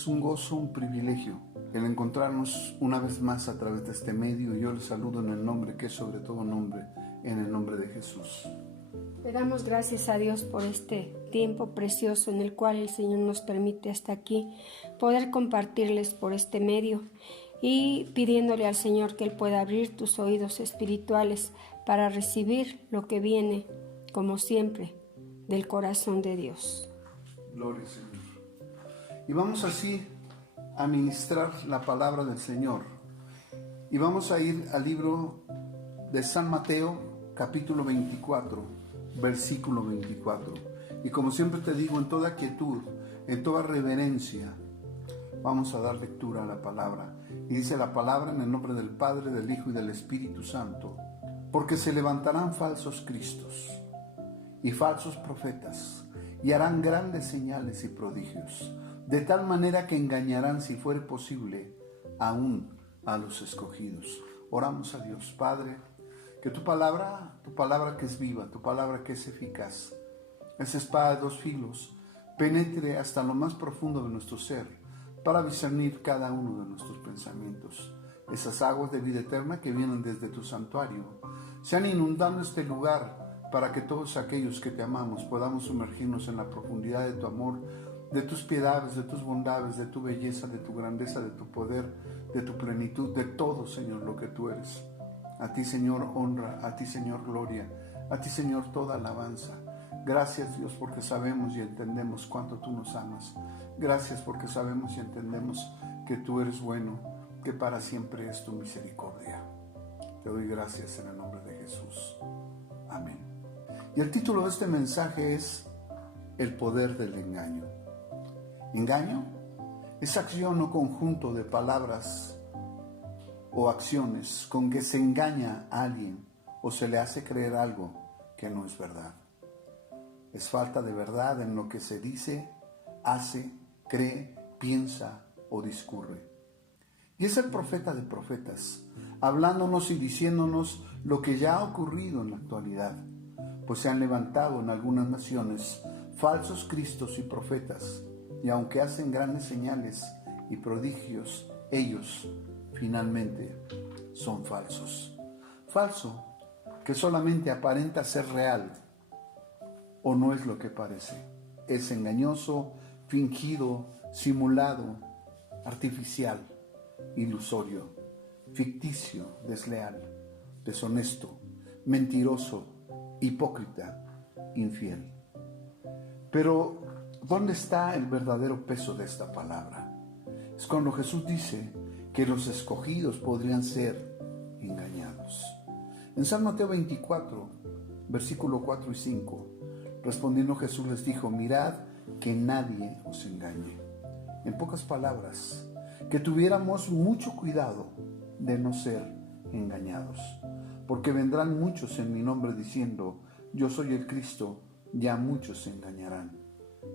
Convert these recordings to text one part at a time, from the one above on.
es un gozo, un privilegio el encontrarnos una vez más a través de este medio. Yo les saludo en el nombre que es sobre todo nombre, en el nombre de Jesús. Le damos gracias a Dios por este tiempo precioso en el cual el Señor nos permite hasta aquí poder compartirles por este medio y pidiéndole al Señor que Él pueda abrir tus oídos espirituales para recibir lo que viene, como siempre, del corazón de Dios. Gloria al Señor. Y vamos así a ministrar la palabra del Señor. Y vamos a ir al libro de San Mateo, capítulo 24, versículo 24. Y como siempre te digo, en toda quietud, en toda reverencia, vamos a dar lectura a la palabra. Y dice la palabra en el nombre del Padre, del Hijo y del Espíritu Santo. Porque se levantarán falsos cristos y falsos profetas, y harán grandes señales y prodigios, de tal manera que engañarán, si fuere posible, aún a los escogidos. Oramos a Dios. Padre, que tu palabra que es viva, tu palabra que es eficaz, esa espada de dos filos, penetre hasta lo más profundo de nuestro ser, para discernir cada uno de nuestros pensamientos. Esas aguas de vida eterna que vienen desde tu santuario sean inundando este lugar, para que todos aquellos que te amamos podamos sumergirnos en la profundidad de tu amor, de tus piedades, de tus bondades, de tu belleza, de tu grandeza, de tu poder, de tu plenitud, de todo, Señor, lo que tú eres. A ti, Señor, honra, a ti, Señor, gloria, a ti, Señor, toda alabanza. Gracias, Dios, porque sabemos y entendemos cuánto tú nos amas. Gracias porque sabemos y entendemos que tú eres bueno, que para siempre es tu misericordia. Te doy gracias en el nombre de Jesús. Amén. Y el título de este mensaje es El poder del engaño. ¿Engaño? Es acción o conjunto de palabras o acciones con que se engaña a alguien o se le hace creer algo que no es verdad. Es falta de verdad en lo que se dice, hace, cree, piensa o discurre. Y es el profeta de profetas, hablándonos y diciéndonos lo que ya ha ocurrido en la actualidad, pues se han levantado en algunas naciones falsos cristos y profetas, y aunque hacen grandes señales y prodigios, ellos finalmente son falsos. Falso que solamente aparenta ser real o no es lo que parece. Es engañoso, fingido, simulado, artificial, ilusorio, ficticio, desleal, deshonesto, mentiroso, hipócrita, infiel. Pero, ¿dónde está el verdadero peso de esta palabra? Es cuando Jesús dice que los escogidos podrían ser engañados. En San Mateo 24, versículo 4 y 5, respondiendo Jesús les dijo: mirad que nadie os engañe. En pocas palabras, que tuviéramos mucho cuidado de no ser engañados, porque vendrán muchos en mi nombre diciendo: yo soy el Cristo, y a muchos se engañarán.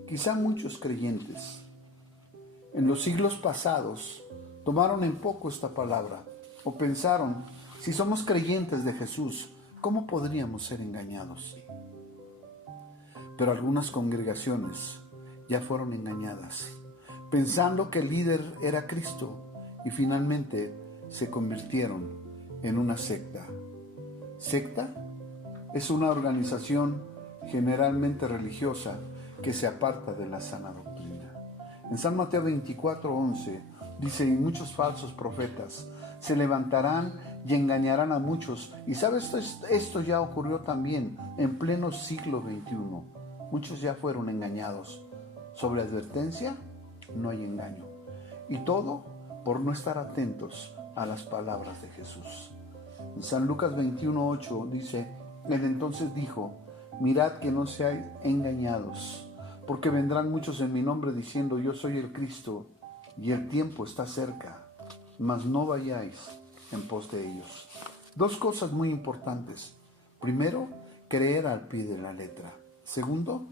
Quizá muchos creyentes en los siglos pasados tomaron en poco esta palabra, o pensaron: si somos creyentes de Jesús, ¿cómo podríamos ser engañados? Pero algunas congregaciones ya fueron engañadas, pensando que el líder era Cristo, y finalmente se convirtieron en una secta. ¿Secta? Es una organización generalmente religiosa que se aparta de la sana doctrina. En San Mateo 24:11 dice: y muchos falsos profetas se levantarán y engañarán a muchos. Y sabes, esto ya ocurrió también en pleno siglo XXI. Muchos ya fueron engañados. Sobre advertencia no hay engaño. Y todo por no estar atentos a las palabras de Jesús. En San Lucas 21:8 dice: él entonces dijo: mirad que no seáis engañados, porque vendrán muchos en mi nombre diciendo: yo soy el Cristo, y el tiempo está cerca, mas no vayáis en pos de ellos. Dos cosas muy importantes. Primero, creer al pie de la letra. Segundo,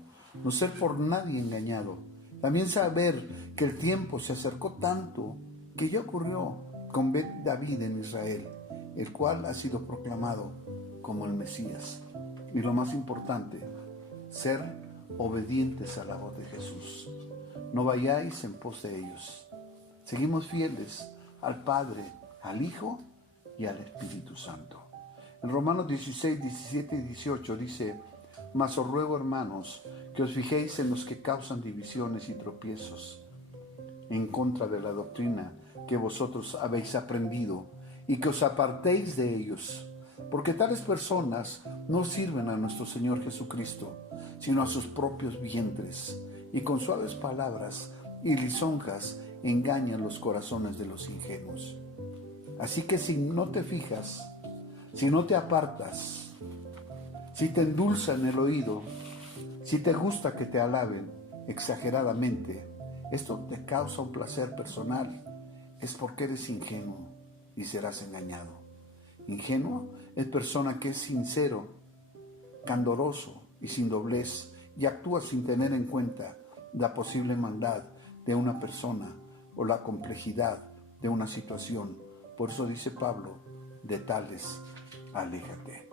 no ser por nadie engañado. También saber que el tiempo se acercó tanto que ya ocurrió con David en Israel, el cual ha sido proclamado como el Mesías. Y lo más importante, ser obedientes a la voz de Jesús. no vayáis en pos de ellos. Seguimos fieles al Padre, al Hijo y al Espíritu Santo. En Romanos 16, 17 y 18 dice: mas os ruego, hermanos, que os fijéis en los que causan divisiones y tropiezos en contra de la doctrina que vosotros habéis aprendido, y que os apartéis de ellos, porque tales personas no sirven a nuestro Señor Jesucristo, sino a sus propios vientres, y con suaves palabras y lisonjas engañan los corazones de los ingenuos. Así que si no te fijas, si no te apartas, si te endulzan el oído, si te gusta que te alaben exageradamente, esto te causa un placer personal, es porque eres ingenuo y serás engañado. Ingenuo es persona que es sincero, candoroso y sin doblez, y actúa sin tener en cuenta la posible maldad de una persona o la complejidad de una situación. Por eso dice Pablo: de tales aléjate.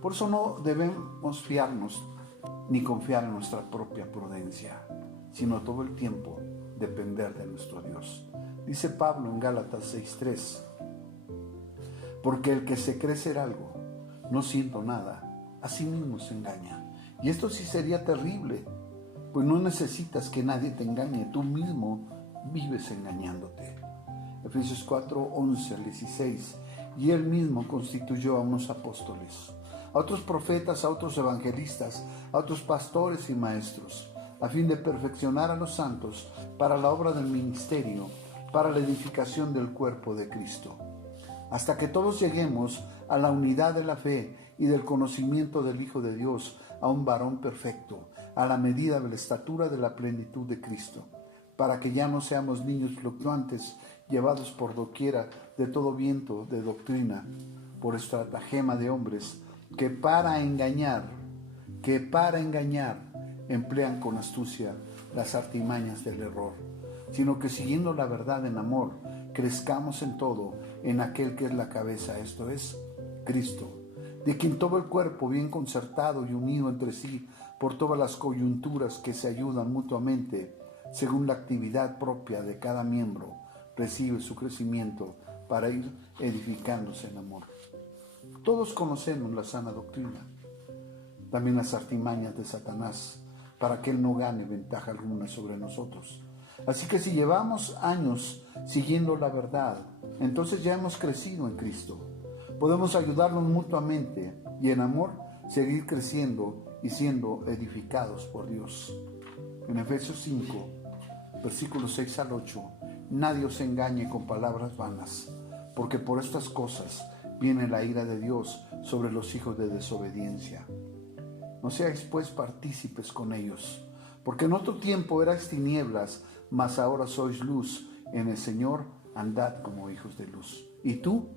Por eso no debemos fiarnos ni confiar en nuestra propia prudencia, sino todo el tiempo depender de nuestro Dios. Dice Pablo en Gálatas 6:3: porque el que se cree ser algo, no siendo nada, a sí mismo se engaña. Y esto sí sería terrible, pues no necesitas que nadie te engañe, tú mismo vives engañándote. Efesios 4:11 al 16: y él mismo constituyó a unos apóstoles, a otros profetas, a otros evangelistas, a otros pastores y maestros, a fin de perfeccionar a los santos para la obra del ministerio, para la edificación del cuerpo de Cristo, hasta que todos lleguemos a la unidad de la fe y del conocimiento del Hijo de Dios, a un varón perfecto, a la medida de la estatura de la plenitud de Cristo, para que ya no seamos niños fluctuantes, llevados por doquiera de todo viento de doctrina, por estratagema de hombres que para engañar, emplean con astucia las artimañas del error, sino que siguiendo la verdad en amor, crezcamos en todo en aquel que es la cabeza, esto es, Cristo, de quien todo el cuerpo, bien concertado y unido entre sí por todas las coyunturas que se ayudan mutuamente, según la actividad propia de cada miembro, recibe su crecimiento para ir edificándose en amor. Todos conocemos la sana doctrina, también las artimañas de Satanás, para que él no gane ventaja alguna sobre nosotros. Así que si llevamos años siguiendo la verdad, entonces ya hemos crecido en Cristo. Podemos ayudarnos mutuamente y en amor seguir creciendo y siendo edificados por Dios. En Efesios 5, versículos 6 al 8, nadie os engañe con palabras vanas, porque por estas cosas viene la ira de Dios sobre los hijos de desobediencia. No seáis pues partícipes con ellos, porque en otro tiempo erais tinieblas, mas ahora sois luz en el Señor, andad como hijos de luz. ¿Y tú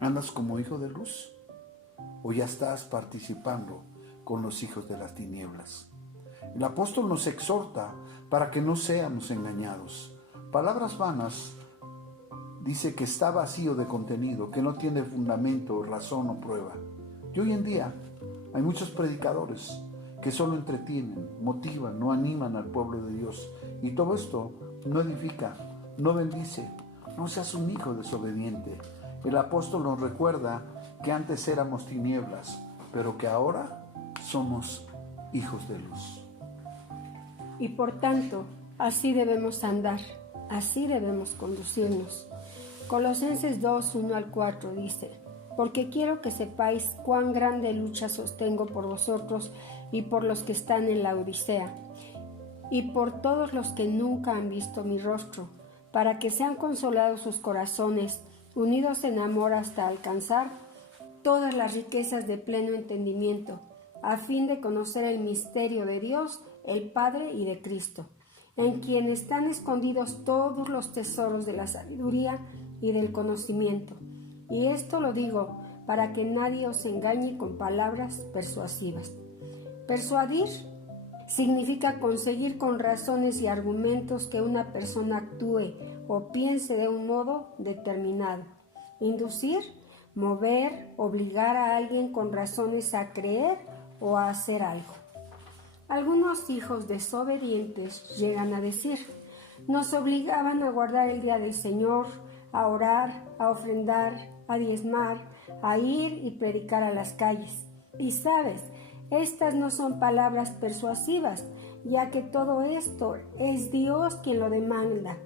andas como hijo de luz? ¿O ya estás participando con los hijos de las tinieblas? El apóstol nos exhorta para que no seamos engañados. Palabras vanas dice que está vacío de contenido, que no tiene fundamento, razón o prueba. Y hoy en día hay muchos predicadores que solo entretienen, motivan, no animan al pueblo de Dios. Y todo esto no edifica, no bendice. No seas un hijo desobediente. El apóstol nos recuerda que antes éramos tinieblas, pero que ahora somos hijos de luz. Y por tanto, así debemos andar, así debemos conducirnos. Colosenses 2, 1 al 4 dice: porque quiero que sepáis cuán grande lucha sostengo por vosotros y por los que están en la Odisea, y por todos los que nunca han visto mi rostro, para que sean consolados sus corazones, unidos en amor hasta alcanzar todas las riquezas de pleno entendimiento, a fin de conocer el misterio de Dios, el Padre y de Cristo, en quien están escondidos todos los tesoros de la sabiduría y del conocimiento. Y esto lo digo para que nadie os engañe con palabras persuasivas. Persuadir significa conseguir con razones y argumentos que una persona actúe o piense de un modo determinado. Inducir, mover, obligar a alguien con razones a creer o a hacer algo. Algunos hijos desobedientes llegan a decir: nos obligaban a guardar el día del Señor, a orar, a ofrendar, a diezmar, a ir y predicar a las calles. Y sabes, estas no son palabras persuasivas, ya que todo esto es Dios quien lo demanda.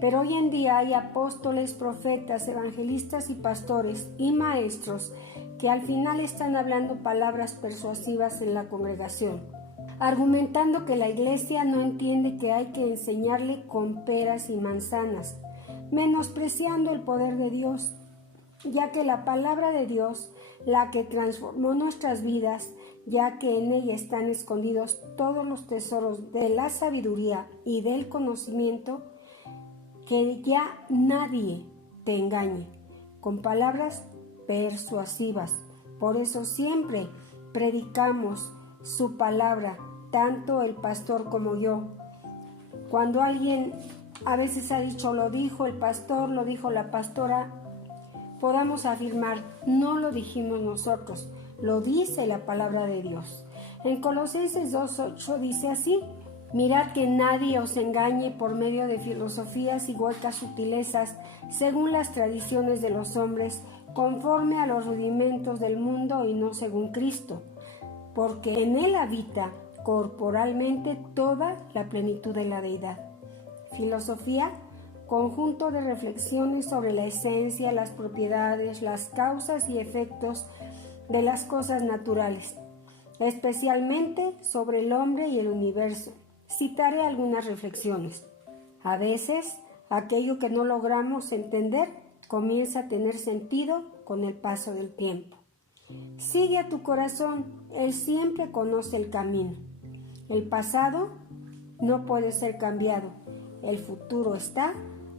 Pero hoy en día hay apóstoles, profetas, evangelistas y pastores y maestros que al final están hablando palabras persuasivas en la congregación, argumentando que la iglesia no entiende que hay que enseñarle con peras y manzanas, menospreciando el poder de Dios, ya que la palabra de Dios, la que transformó nuestras vidas, ya que en ella están escondidos todos los tesoros de la sabiduría y del conocimiento, que ya nadie te engañe con palabras persuasivas. Por eso siempre predicamos su palabra, tanto el pastor como yo. Cuando alguien a veces ha dicho lo dijo el pastor, lo dijo la pastora, podamos afirmar, no lo dijimos nosotros, lo dice la palabra de Dios. En Colosenses 2:8 dice así: mirad que nadie os engañe por medio de filosofías y huecas sutilezas, según las tradiciones de los hombres, conforme a los rudimentos del mundo y no según Cristo, porque en él habita corporalmente toda la plenitud de la deidad. Filosofía, conjunto de reflexiones sobre la esencia, las propiedades, las causas y efectos de las cosas naturales, especialmente sobre el hombre y el universo. Citaré algunas reflexiones. A veces, aquello que no logramos entender comienza a tener sentido con el paso del tiempo. Sigue a tu corazón, él siempre conoce el camino. El pasado no puede ser cambiado, el futuro está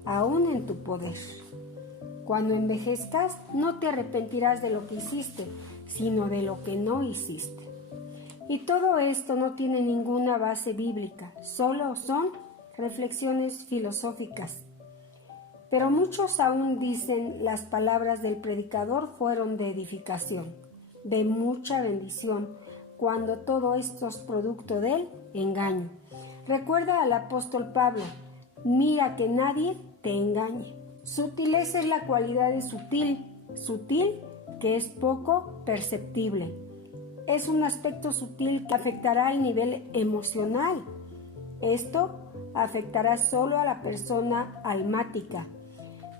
aún en tu poder. Cuando envejezcas, no te arrepentirás de lo que hiciste, sino de lo que no hiciste. Y todo esto no tiene ninguna base bíblica, solo son reflexiones filosóficas. Pero muchos aún dicen las palabras del predicador fueron de edificación, de mucha bendición, cuando todo esto es producto del engaño. Recuerda al apóstol Pablo: mira que nadie te engañe. Sutileza es la cualidad de sutil que es poco perceptible. Es un aspecto sutil que afectará al nivel emocional. Esto afectará solo a la persona almática,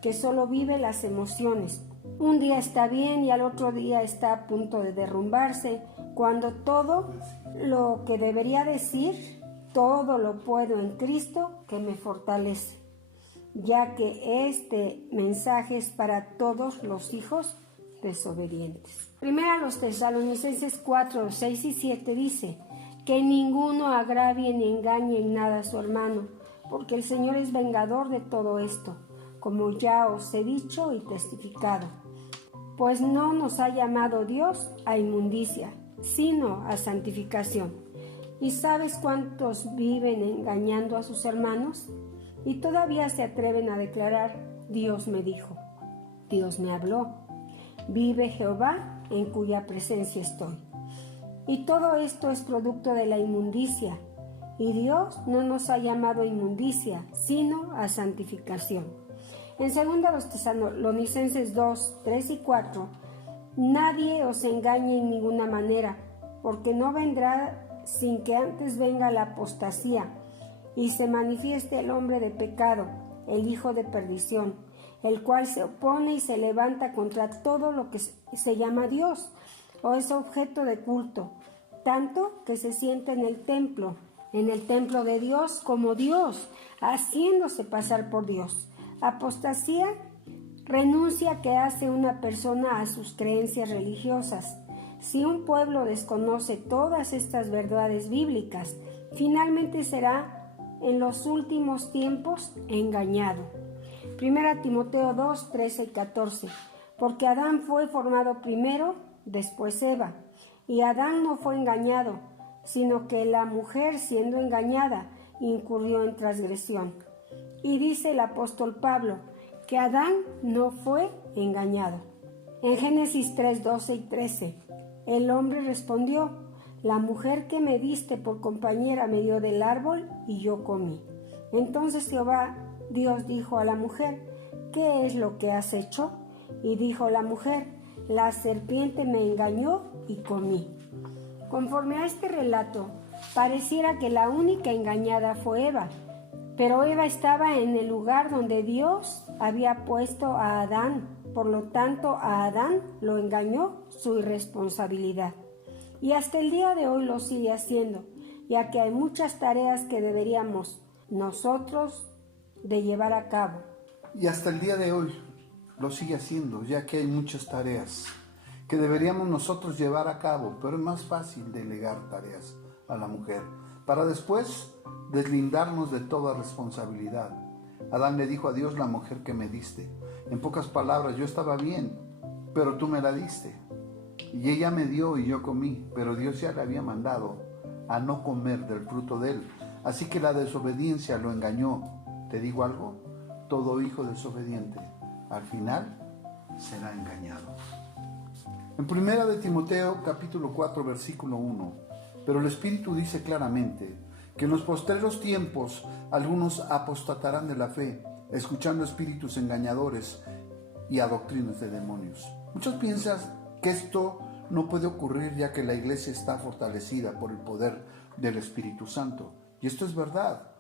que solo vive las emociones. Un día está bien y al otro día está a punto de derrumbarse, cuando todo lo que debería decir, todo lo puedo en Cristo que me fortalece, ya que este mensaje es para todos los hijos desobedientes. Primero a los Tesalonicenses 4, 6 y 7 dice: que ninguno agravie ni engañe en nada a su hermano, porque el Señor es vengador de todo esto, como ya os he dicho y testificado. Pues no nos ha llamado Dios a inmundicia, sino a santificación. ¿Y sabes cuántos viven engañando a sus hermanos? Y todavía se atreven a declarar: Dios me dijo, Dios me habló, vive Jehová en cuya presencia estoy. Y todo esto es producto de la inmundicia, y Dios no nos ha llamado a inmundicia, sino a santificación. En 2 Tesalonicenses 2, 3 y 4, nadie os engañe en ninguna manera, porque no vendrá sin que antes venga la apostasía, y se manifieste el hombre de pecado, el hijo de perdición, el cual se opone y se levanta contra todo lo que se llama Dios, o es objeto de culto, tanto que se sienta en el templo de Dios como Dios, haciéndose pasar por Dios. Apostasía, renuncia que hace una persona a sus creencias religiosas. Si un pueblo desconoce todas estas verdades bíblicas, finalmente será en los últimos tiempos engañado. 1 Timoteo 2, 13 y 14. Porque Adán fue formado primero, después Eva, y Adán no fue engañado, sino que la mujer, siendo engañada, incurrió en transgresión. Y dice el apóstol Pablo que Adán no fue engañado. En Génesis 3, 12 y 13, el hombre respondió: la mujer que me diste por compañera me dio del árbol y yo comí. Entonces Jehová Dios dijo a la mujer: ¿qué es lo que has hecho? Y dijo la mujer: la serpiente me engañó y comí. Conforme a este relato, pareciera que la única engañada fue Eva, pero Eva estaba en el lugar donde Dios había puesto a Adán. Por lo tanto, a Adán lo engañó su irresponsabilidad. Y hasta el día de hoy lo sigue haciendo, ya que hay muchas tareas que deberíamos nosotros de llevar a cabo. Y hasta el día de hoy lo sigue haciendo, ya que hay muchas tareas que deberíamos nosotros llevar a cabo, pero es más fácil delegar tareas a la mujer, para después deslindarnos de toda responsabilidad. Adán le dijo a Dios: la mujer que me diste. En pocas palabras, yo estaba bien, pero tú me la diste. Y ella me dio y yo comí, pero Dios ya le había mandado a no comer del fruto de él. Así que la desobediencia lo engañó. ¿Te digo algo? Todo hijo desobediente, al final, será engañado. En 1 de Timoteo, capítulo 4, versículo 1, pero el Espíritu dice claramente que en los postreros tiempos algunos apostatarán de la fe, escuchando espíritus engañadores y a doctrinas de demonios. Muchos piensan que esto no puede ocurrir, ya que la iglesia está fortalecida por el poder del Espíritu Santo. Y esto es verdad.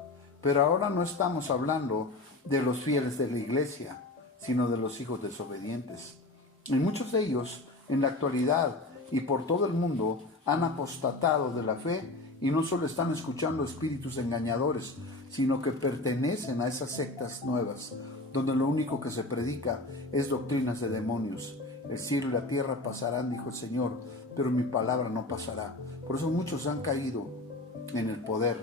Pero ahora no estamos hablando de los fieles de la iglesia, sino de los hijos desobedientes. Y muchos de ellos, en la actualidad y por todo el mundo, han apostatado de la fe y no solo están escuchando espíritus engañadores, sino que pertenecen a esas sectas nuevas, donde lo único que se predica es doctrinas de demonios. El cielo y la tierra pasarán, dijo el Señor, pero mi palabra no pasará. Por eso muchos han caído en el poder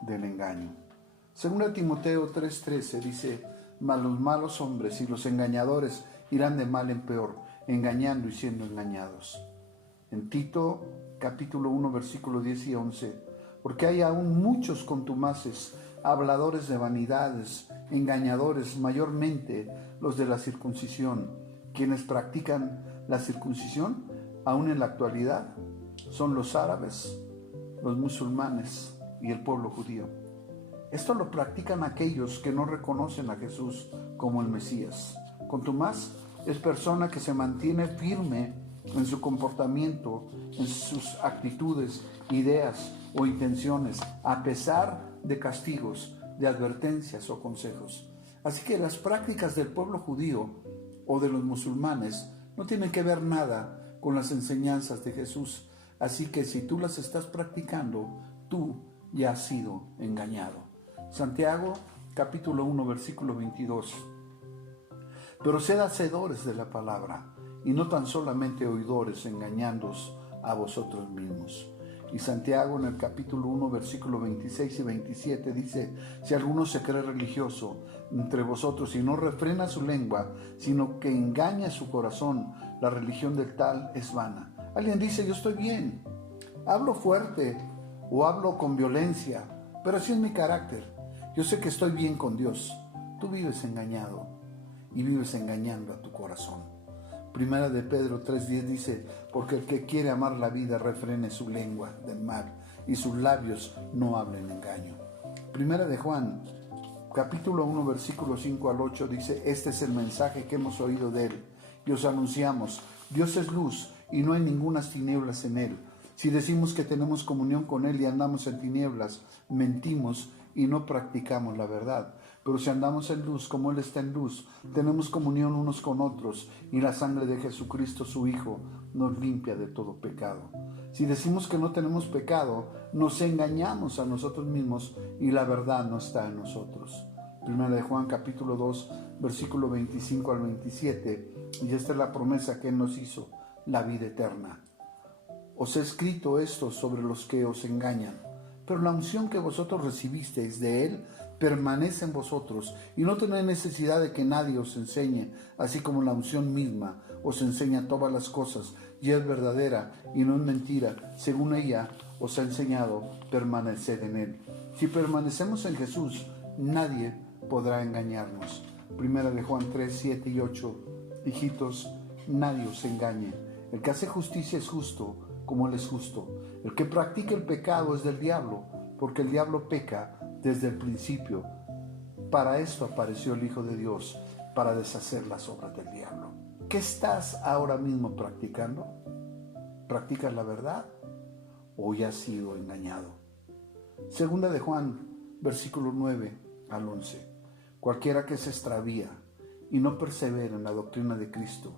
del engaño. Según Timoteo 3:13 dice: mas los malos hombres y los engañadores irán de mal en peor, engañando y siendo engañados. En Tito capítulo 1 versículo 10 y 11: porque hay aún muchos contumaces, habladores de vanidades, engañadores, mayormente los de la circuncisión, quienes practican la circuncisión aún en la actualidad son los árabes, los musulmanes y el pueblo judío. Esto lo practican aquellos que no reconocen a Jesús como el Mesías. Contumaz es persona que se mantiene firme en su comportamiento, en sus actitudes, ideas o intenciones, a pesar de castigos, de advertencias o consejos. Así que las prácticas del pueblo judío o de los musulmanes no tienen que ver nada con las enseñanzas de Jesús. Así que si tú las estás practicando, tú ya has sido engañado. Santiago capítulo 1 versículo 22: pero sed hacedores de la palabra y no tan solamente oidores, engañándoos a vosotros mismos. Y Santiago en el capítulo 1 versículo 26 y 27 dice: si alguno se cree religioso entre vosotros y no refrena su lengua, sino que engaña su corazón, la religión del tal es vana. Alguien dice: yo estoy bien, hablo fuerte o hablo con violencia, pero así es mi carácter. Yo sé que estoy bien con Dios. Tú vives engañado y vives engañando a tu corazón. Primera de Pedro 3:10 dice: porque el que quiere amar la vida refrene su lengua del mal y sus labios no hablen engaño. Primera de Juan capítulo 1 versículo 5 al 8 dice: este es el mensaje que hemos oído de él y os anunciamos: Dios es luz y no hay ningunas tinieblas en él. Si decimos que tenemos comunión con él y andamos en tinieblas, mentimos y no practicamos la verdad. Pero si andamos en luz como él está en luz, tenemos comunión unos con otros, y la sangre de Jesucristo su Hijo nos limpia de todo pecado. Si decimos que no tenemos pecado, nos engañamos a nosotros mismos y la verdad no está en nosotros. Primera de Juan capítulo 2 versículo 25 al 27, y esta es la promesa que él nos hizo: la vida eterna. Os he escrito esto sobre los que os engañan, pero la unción que vosotros recibisteis de él permanece en vosotros, y no tenéis necesidad de que nadie os enseñe, así como la unción misma os enseña todas las cosas, y es verdadera y no es mentira. Según ella os ha enseñado, permaneced en él. Si permanecemos en Jesús, nadie podrá engañarnos. Primera de Juan 3, 7 y 8. Hijitos, nadie os engañe. El que hace justicia es justo, como Él es justo. El que practica el pecado es del diablo, porque el diablo peca desde el principio. Para esto apareció el Hijo de Dios, para deshacer las obras del diablo. ¿Qué estás ahora mismo practicando? ¿Practicas la verdad o ya has sido engañado? Segunda de Juan, versículo 9 al 11. Cualquiera que se extravía y no persevera en la doctrina de Cristo,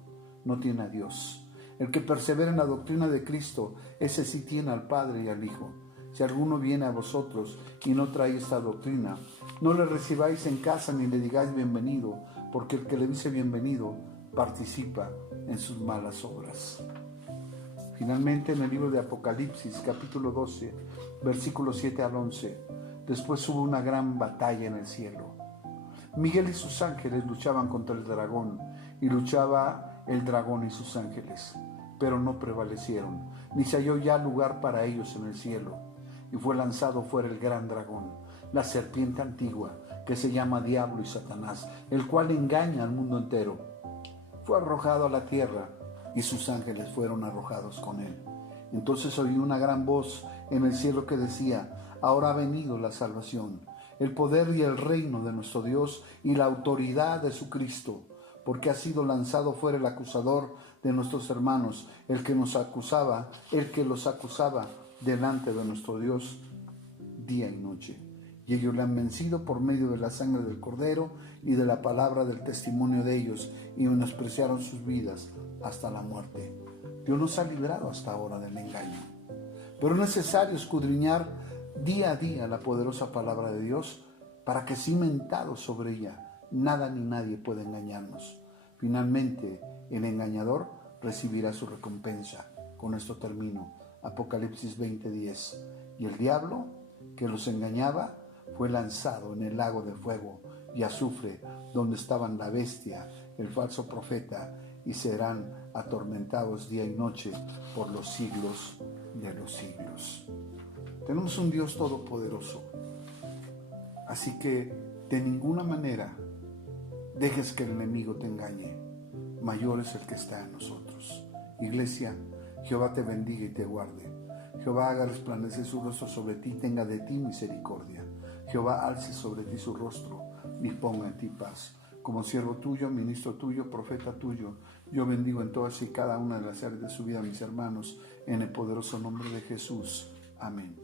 no tiene a Dios. El que persevera en la doctrina de Cristo, ese sí tiene al Padre y al Hijo. Si alguno viene a vosotros y no trae esta doctrina, no le recibáis en casa ni le digáis bienvenido, porque el que le dice bienvenido participa en sus malas obras. Finalmente, en el libro de Apocalipsis, capítulo 12, versículos 7 al 11, después hubo una gran batalla en el cielo. Miguel y sus ángeles luchaban contra el dragón, y luchaba el dragón y sus ángeles, pero no prevalecieron, ni se halló ya lugar para ellos en el cielo. Y fue lanzado fuera el gran dragón, la serpiente antigua, que se llama Diablo y Satanás, el cual engaña al mundo entero. Fue arrojado a la tierra, y sus ángeles fueron arrojados con él. Entonces oí una gran voz en el cielo que decía: ahora ha venido la salvación, el poder y el reino de nuestro Dios y la autoridad de su Cristo, porque ha sido lanzado fuera el acusador de nuestros hermanos, el que los acusaba delante de nuestro Dios día y noche. Y ellos le han vencido por medio de la sangre del Cordero y de la palabra del testimonio de ellos, y menospreciaron sus vidas hasta la muerte. Dios nos ha librado hasta ahora del engaño. Pero es necesario escudriñar día a día la poderosa palabra de Dios, para que cimentado sobre ella nada ni nadie pueda engañarnos. Finalmente, el engañador recibirá su recompensa. Con esto termino. Apocalipsis 20:10. Y el diablo que los engañaba fue lanzado en el lago de fuego y azufre, donde estaban la bestia, el falso profeta, y serán atormentados día y noche por los siglos de los siglos. Tenemos un Dios todopoderoso, así que de ninguna manera dejes que el enemigo te engañe. Mayor es el que está en nosotros. Iglesia, Jehová te bendiga y te guarde. Jehová haga resplandecer su rostro sobre ti, tenga de ti misericordia. Jehová alce sobre ti su rostro y ponga en ti paz. Como siervo tuyo, ministro tuyo, profeta tuyo, yo bendigo en todas y cada una de las áreas de su vida a mis hermanos, en el poderoso nombre de Jesús. Amén.